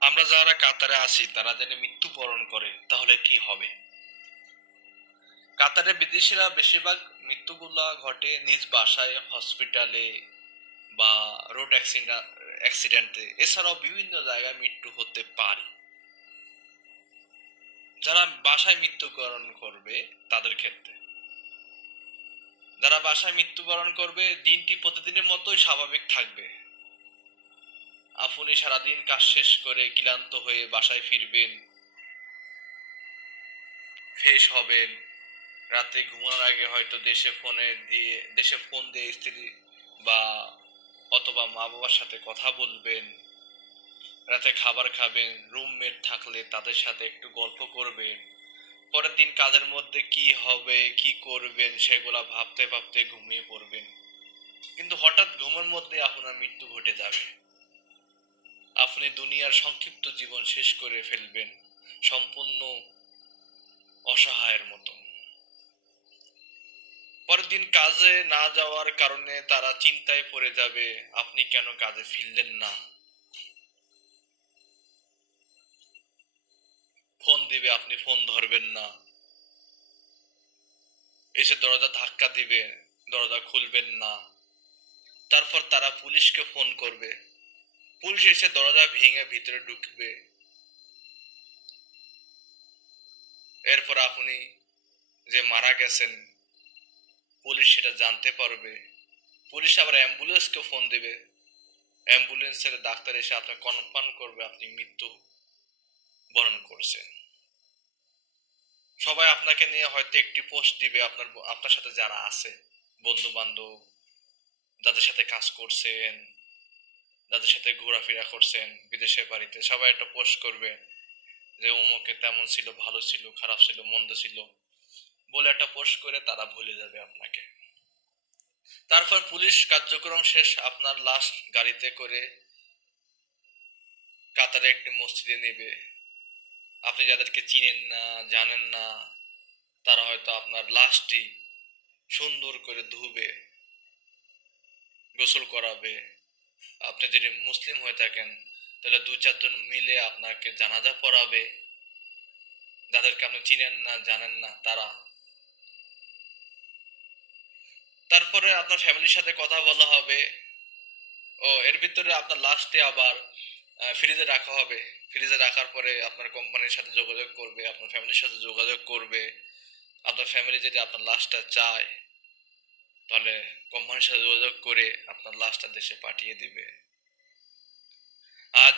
আমরা যারা কাতারে আছি, তারা যদি মৃত্যুবরণ করে, তাহলে কি হবে? কাতারে বিদেশিরা বেশিরভাগ মৃত্যুগুলা ঘটে নিজ বাসায় হসপিটালে বা রোড অ্যাক্সিডেন্টে এছাড়াও বিভিন্ন জায়গায় মৃত্যু হতে পারে। যারা বাসায় মৃত্যুবরণ করবে, তাদের ক্ষেত্রে। যারা বাসায় মৃত্যুবরণ করবে, দিনটি প্রতিদিনের মতোই স্বাভাবিক থাকবে। আপনি সারাদিন কাজ শেষ করে ক্লান্ত হয়ে বাসায় ফিরবেন। ফ্রেশ হবেন। রাতে ঘুমানোর আগে হয়তো দেশে ফোনে দিয়ে, দেশে ফোন দিয়ে স্ত্রী বা অথবা মা বাবার সাথে কথা বলবেন। রাতে খাবার খাবেন। রুমমেট থাকলে তাদের সাথে একটু গল্প করবেন। পরের দিন কাজের মধ্যে কি হবে, কি করবেন, সেগুলা ভাবতে ভাবতে ঘুমিয়ে পড়বেন। কিন্তু হঠাৎ ঘুমের মধ্যে আপনার মৃত্যু ঘটে যাবে। আপনি দুনিয়ার সংক্ষিপ্ত জীবন শেষ করে ফেলবেন সম্পূর্ণ অসহায়ের মতো। পরের দিন কাজে না যাওয়ার কারণে তারা চিন্তায় পড়ে যাবে, আপনি কেন কাজে ফিরলেন না? ফোন দিবে, আপনি ফোন ধরবেন না। এসে দরজা ধাক্কা দিবে, দরজা খুলবেন না। তারপর তারা পুলিশকে ফোন করবে। পুলিশ এসে দরজা ভেঙে ভিতরে ঢুকবে। এরপর আপনি যে মারা গেছেন, পুলিশ সেটা জানতে পারবে। পুলিশ আবার অ্যাম্বুলেন্সকে ফোন দেবে। অ্যাম্বুলেন্সের ডাক্তার এসে আপনার কনফার্ম করবে আপনি মৃত্যু বরণ করছেন। সবাই আপনাকে নিয়ে হয়তো একটি পোস্ট দিবে আপনার আপনার সাথে যারা আছে বন্ধু বান্ধব যাদের সাথে কাজ করছেন। যাদের সাথে ঘোরাফেরা করছেন, বিদেশের বাড়িতে সবাই একটা পোস্ট করবে যে অমুকে তেমন ছিল, ভালো ছিল, খারাপ ছিল, মন্দ ছিল বলে একটা পোস্ট করে তারা ভুলে যাবে আপনাকে। তারপর পুলিশ কার্যক্রম শেষ, আপনার লাশ গাড়িতে করে কাতারে একটি মসজিদে নেবে। আপনি যাদেরকে চিনেন না, জানেন না, তারা হয়তো আপনার লাশটি সুন্দর করে ধুবে, গোসল করাবে। আপনি যদি মুসলিম হয়ে থাকেন, তাহলে দু চারজন মিলে আপনাকে জানাজা পড়াবে। যাদেরকে আপনি চিনেন না, জানেন না, তারা। তারপরে আপনার ফ্যামিলির সাথে কথা বলা হবে। ও, এর ভিতরে আপনার লাস্টে আবার ফ্রিজে রাখা হবে। ফ্রিজে রাখার পরে আপনার কোম্পানির সাথে যোগাযোগ করবে, আপনার ফ্যামিলির সাথে যোগাযোগ করবে। আপনার ফ্যামিলি যদি আপনার লাশটা চায় তাহলে কোম্পানির সাথে যোগাযোগ করে আপনার লাশটা দেশে পাঠিয়ে দিবে। আর